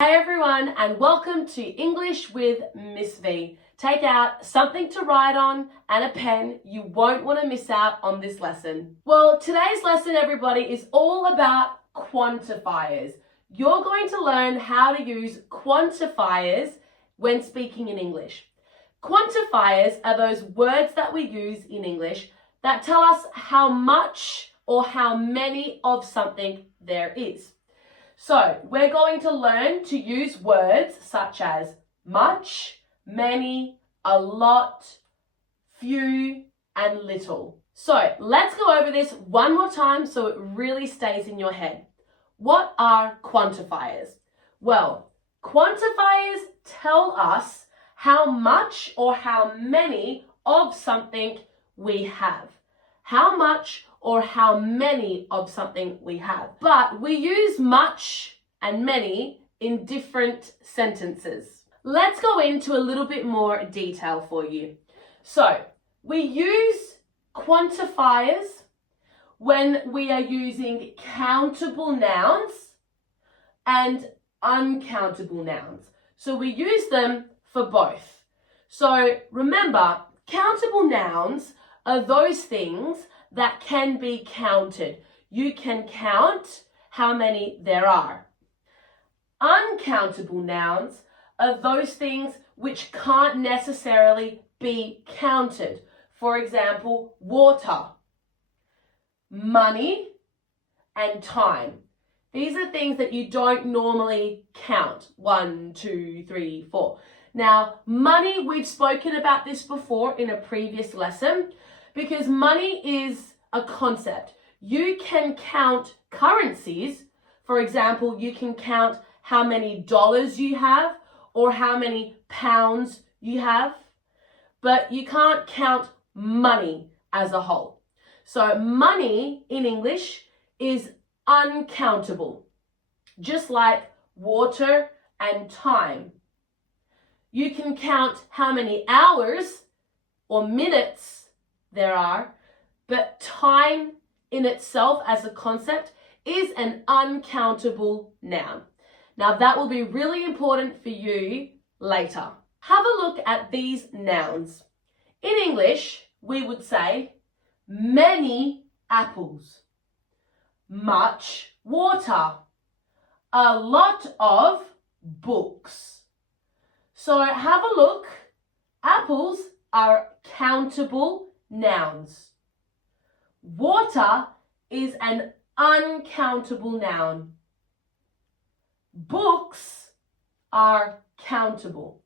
Hey everyone, and welcome to English with Miss V. Take out something to write on and a pen. You won't want to miss out on this lesson. Well, today's lesson, everybody, is all about quantifiers. You're going to learn how to use quantifiers when speaking in English. Quantifiers are those words that we use in English that tell us how much or how many of something there is. So we're going to learn to use words such as much, many, a lot, few, and little. So let's go over this one more time so it really stays in your head. What are quantifiers? Well, quantifiers tell us how much or how many of something we have. How much or how many of something we have. But we use much and many in different sentences. Let's go into a little bit more detail for you. So, we use quantifiers when we are using countable nouns and uncountable nouns. So we use them for both. So remember, countable nouns are those things that can be counted. You can count how many there are. Uncountable nouns are those things which can't necessarily be counted. For example, water, money, and time. These are things that you don't normally count. 1, 2, 3, 4. Now, money, we've spoken about this before in a previous lesson. Because money is a concept. You can count currencies. For example, you can count how many dollars you have or how many pounds you have, but you can't count money as a whole. So money in English is uncountable, just like water and time. You can count how many hours or minutes there are, but time in itself as a concept is an uncountable noun. Now that will be really important for you later. Have a look at these nouns. In English, we would say many apples, much water, a lot of books. So have a look. Apples are countable nouns. Water is an uncountable noun. Books are countable.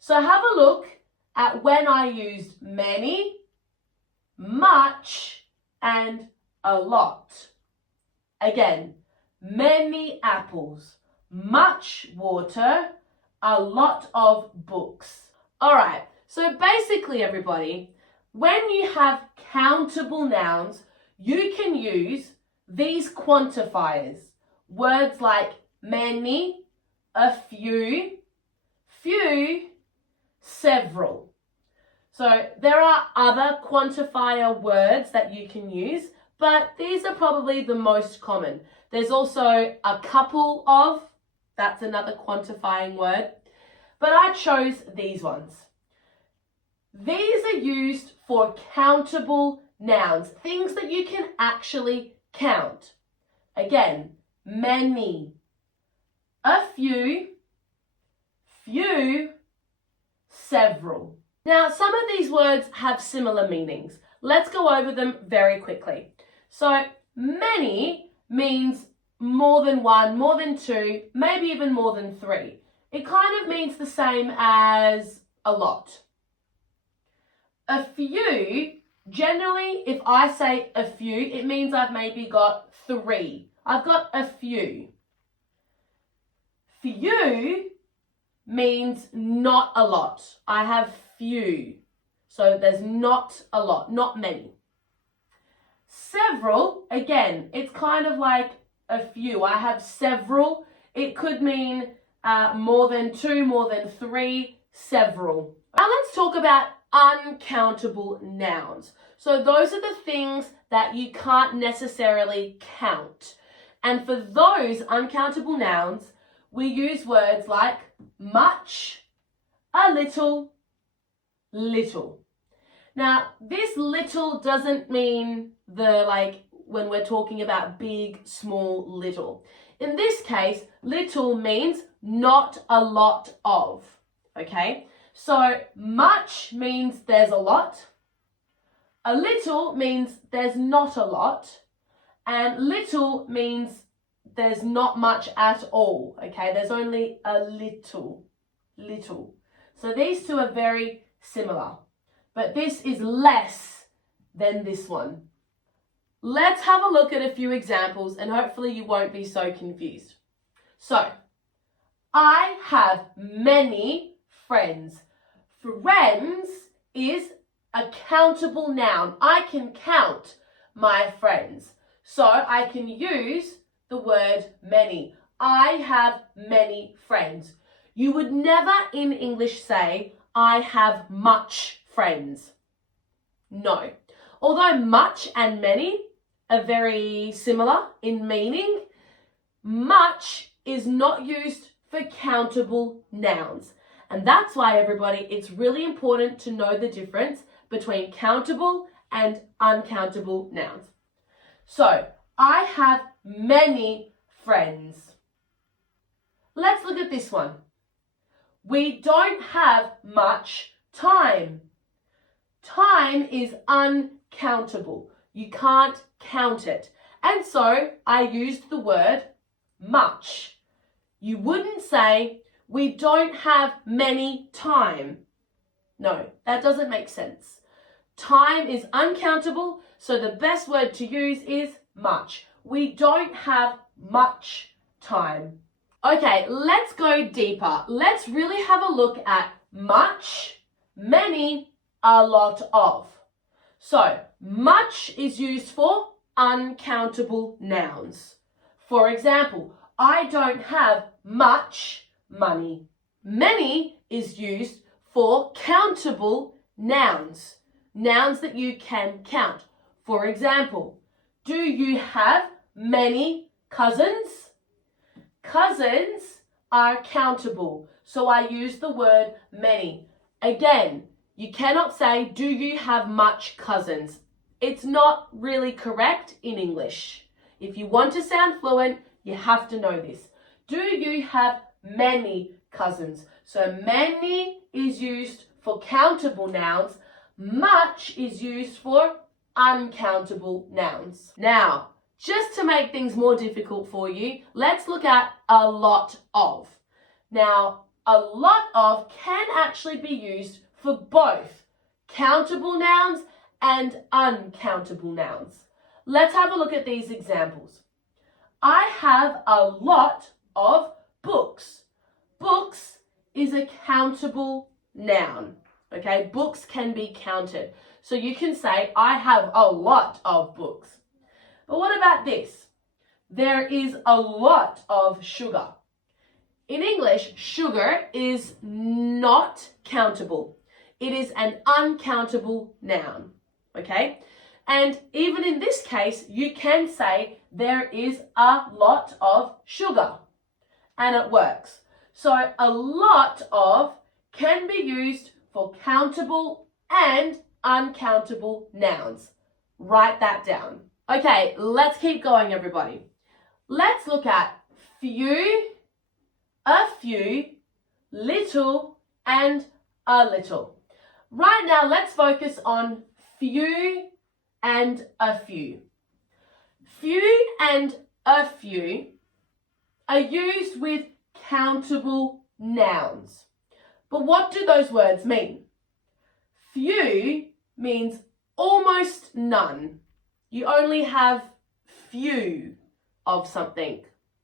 So have a look at when I used many, much, and a lot. Again, many apples, much water, a lot of books. All right, so basically everybody, when you have countable nouns, you can use these quantifiers. Words like many, a few, several. So there are other quantifier words that you can use, but these are probably the most common. There's also a couple of, that's another quantifying word, but I chose these ones. These are used for countable nouns, things that you can actually count. Again, many, a few, several. Now, some of these words have similar meanings. Let's go over them very quickly. So, many means more than one, more than two, maybe even more than three. It kind of means the same as a lot. A few, generally, if I say a few, it means I've maybe got three. I've got a few. Few means not a lot. I have few. So there's not a lot, not many. Several, again, it's kind of like a few. I have several. It could mean more than two, more than three, several. Now let's talk about uncountable nouns. So those are the things that you can't necessarily count. And for those uncountable nouns, we use words like much, a little, little. Now, this little doesn't mean when we're talking about big, small, little. In this case, little means not a lot of, okay? So much means there's a lot. A little means there's not a lot. And little means there's not much at all, okay? There's only a little. So these two are very similar, but this is less than this one. Let's have a look at a few examples and hopefully you won't be so confused. So, I have many friends. Friends is a countable noun. I can count my friends. So I can use the word many. I have many friends. You would never in English say, I have much friends. No. Although much and many are very similar in meaning, much is not used for countable nouns. And that's why, everybody, it's really important to know the difference between countable and uncountable nouns. So, I have many friends. Let's look at this one. We don't have much time. Time is uncountable. You can't count it. And so I used the word much. You wouldn't say, we don't have many time. No, that doesn't make sense. Time is uncountable, so the best word to use is much. We don't have much time. Okay, let's go deeper. Let's really have a look at much, many, a lot of. So, much is used for uncountable nouns. For example, I don't have much money. Many is used for countable nouns. Nouns that you can count. For example, do you have many cousins? Cousins are countable, so I use the word many. Again, you cannot say, do you have much cousins? It's not really correct in English. If you want to sound fluent, you have to know this. Do you have many cousins? So many is used for countable nouns. Much is used for uncountable nouns. Now, just to make things more difficult for you, let's look at a lot of. Now, a lot of can actually be used for both countable nouns and uncountable nouns. Let's have a look at these examples. I have a lot of books. Books is a countable noun. Okay, books can be counted. So you can say, I have a lot of books. But what about this? There is a lot of sugar. In English, sugar is not countable. It is an uncountable noun. Okay? And even in this case, you can say there is a lot of sugar. And it works. So a lot of can be used for countable and uncountable nouns. Write that down. Okay, let's keep going, everybody. Let's look at few, a few, little, and a little. Right now, let's focus on few and a few. Few and a few are used with countable nouns. But what do those words mean? Few means almost none. You only have few of something.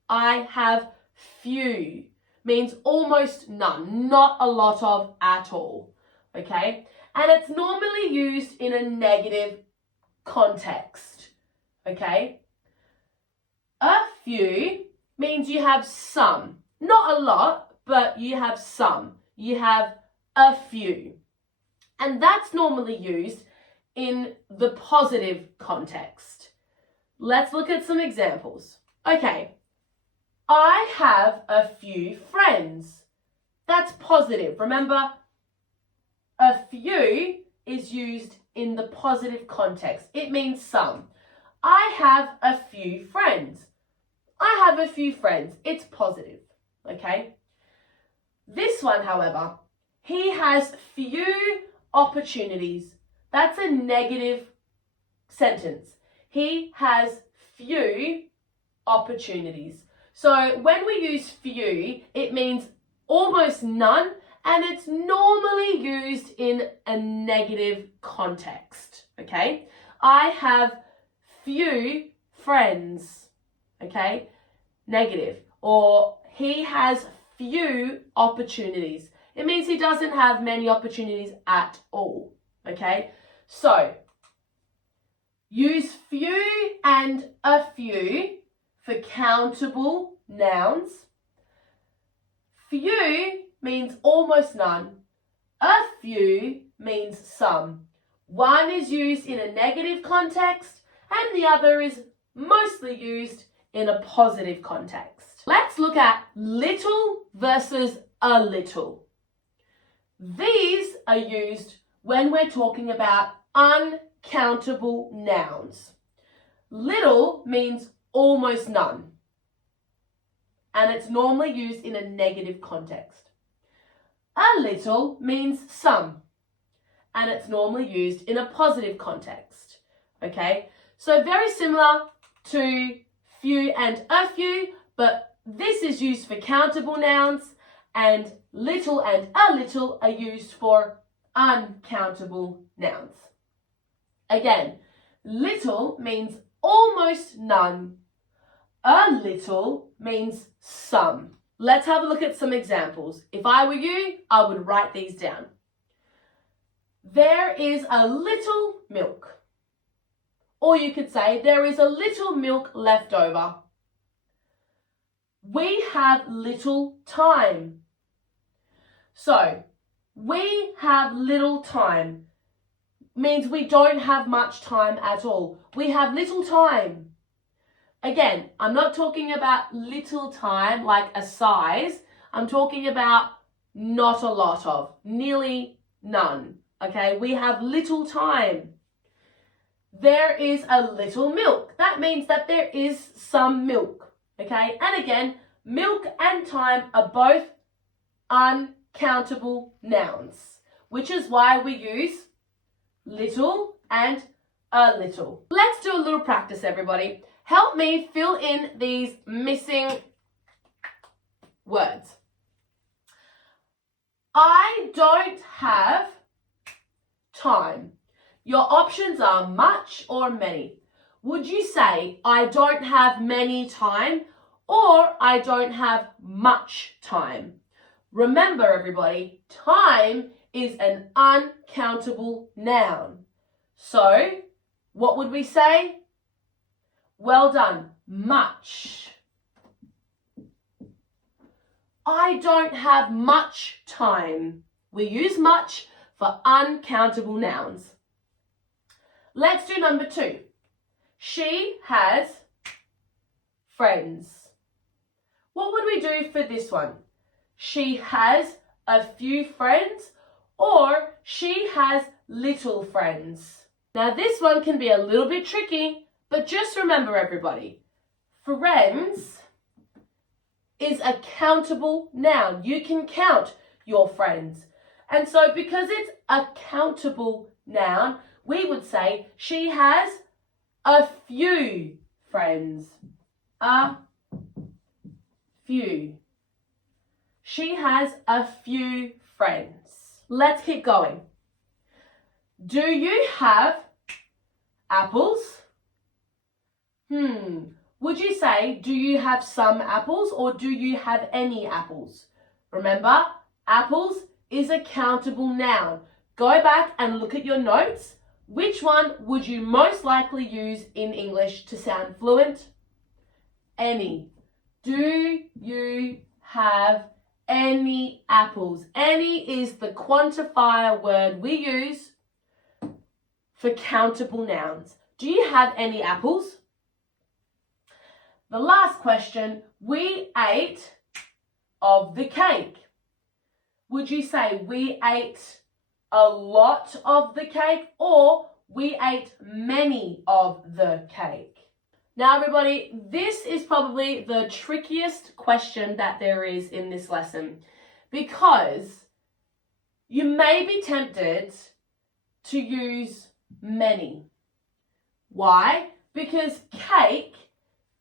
I have few means almost none, not a lot of at all. Okay? And it's normally used in a negative context. Okay? A few means you have some. Not a lot, but you have some. You have a few. And that's normally used in the positive context. Let's look at some examples. Okay, I have a few friends. That's positive. Remember, a few is used in the positive context. It means some. I have a few friends. I have a few friends. It's positive, okay? This one, however, he has few opportunities. That's a negative sentence. He has few opportunities. So when we use few, it means almost none, and it's normally used in a negative context, okay? I have few friends, okay? Negative. Or he has few opportunities. It means he doesn't have many opportunities at all, okay? So, use few and a few for countable nouns. Few means almost none. A few means some. One is used in a negative context and the other is mostly used in a positive context. Let's look at little versus a little. These are used when we're talking about uncountable nouns. Little means almost none, and it's normally used in a negative context. A little means some, and it's normally used in a positive context. Okay, so very similar to few and a few, but this is used for countable nouns, and little and a little are used for uncountable nouns. Again, little means almost none. A little means some. Let's have a look at some examples. If I were you, I would write these down. There is a little milk. Or you could say, there is a little milk left over. We have little time. So, we have little time means we don't have much time at all. We have little time. Again, I'm not talking about little time like a size. I'm talking about not a lot of, nearly none. Okay, we have little time. There is a little milk. That means that there is some milk. Okay, and again, milk and time are both uncountable nouns, which is why we use little and a little. Let's do a little practice, everybody. Help me fill in these missing words. I don't have time. Your options are much or many. Would you say I don't have many time or I don't have much time? Remember, everybody, time is an uncountable noun. So, what would we say? Well done. Much. I don't have much time. We use much for uncountable nouns. Let's do number 2. She has friends. What would we do for this one? She has a few friends or she has little friends. Now this one can be a little bit tricky, but just remember, everybody, friends is a countable noun. You can count your friends. And so because it's a countable noun, we would say she has a few friends. A few. She has a few friends. Let's keep going. Do you have apples? Would you say, do you have some apples or do you have any apples? Remember, apples is a countable noun. Go back and look at your notes. Which one would you most likely use in English to sound fluent? Any. Do you have any apples? Any is the quantifier word we use for countable nouns. Do you have any apples? The last question, we ate of the cake. Would you say we ate a lot of the cake or we ate many of the cake? Now everybody, this is probably the trickiest question that there is in this lesson because you may be tempted to use many. Why? Because cake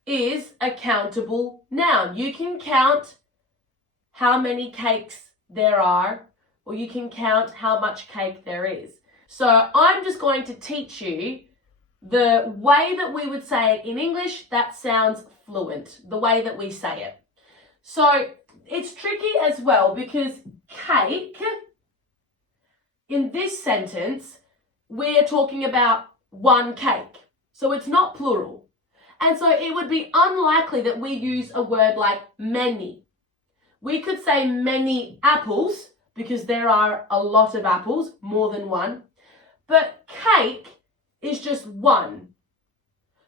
is a countable noun. You can count how many cakes there are, or you can count how much cake there is. So I'm just going to teach you the way that we would say it in English that sounds fluent, the way that we say it. So it's tricky as well because cake, in this sentence, we're talking about one cake. So it's not plural. And so it would be unlikely that we use a word like many. We could say many apples because there are a lot of apples, more than one. But cake is just one.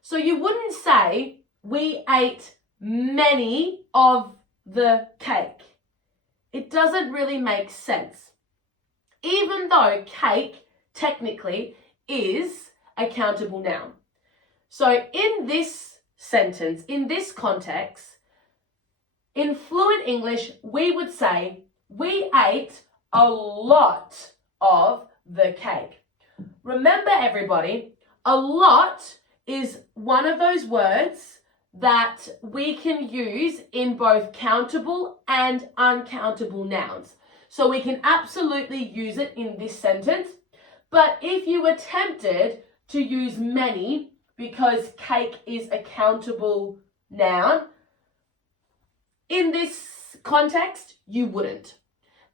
So you wouldn't say we ate many of the cake. It doesn't really make sense. Even though cake technically is a countable noun. So in this sentence, in this context, in fluent English, we would say we ate a lot of the cake. Remember everybody, a lot is one of those words that we can use in both countable and uncountable nouns. So we can absolutely use it in this sentence. But if you were tempted to use many because cake is a countable noun, in this context, you wouldn't.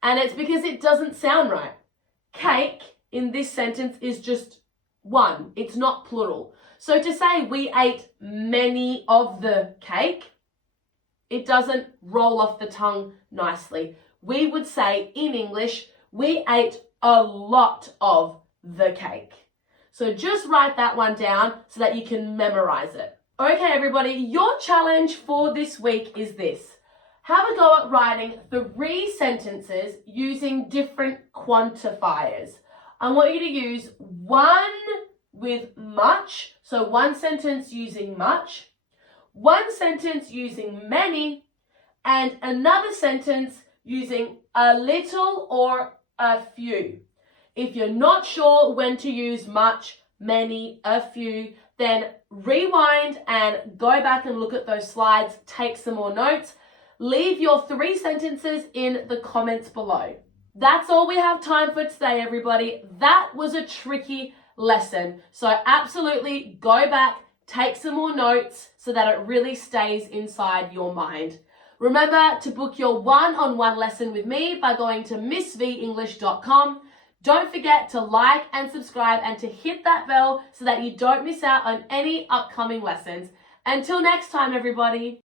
And it's because it doesn't sound right. Cake in this sentence is just one. It's not plural. So to say we ate many of the cake, it doesn't roll off the tongue nicely. We would say in English, we ate a lot of the cake. So just write that one down so that you can memorize it. Okay, everybody, your challenge for this week is this. Have a go at writing 3 sentences using different quantifiers. I want you to use one with much, so one sentence using much, one sentence using many, and another sentence using a little or a few. If you're not sure when to use much, many, a few, then rewind and go back and look at those slides, take some more notes. Leave your 3 sentences in the comments below. That's all we have time for today, everybody. That was a tricky lesson. So absolutely go back, take some more notes so that it really stays inside your mind. Remember to book your one-on-one lesson with me by going to missvenglish.com. Don't forget to like and subscribe and to hit that bell so that you don't miss out on any upcoming lessons. Until next time, everybody.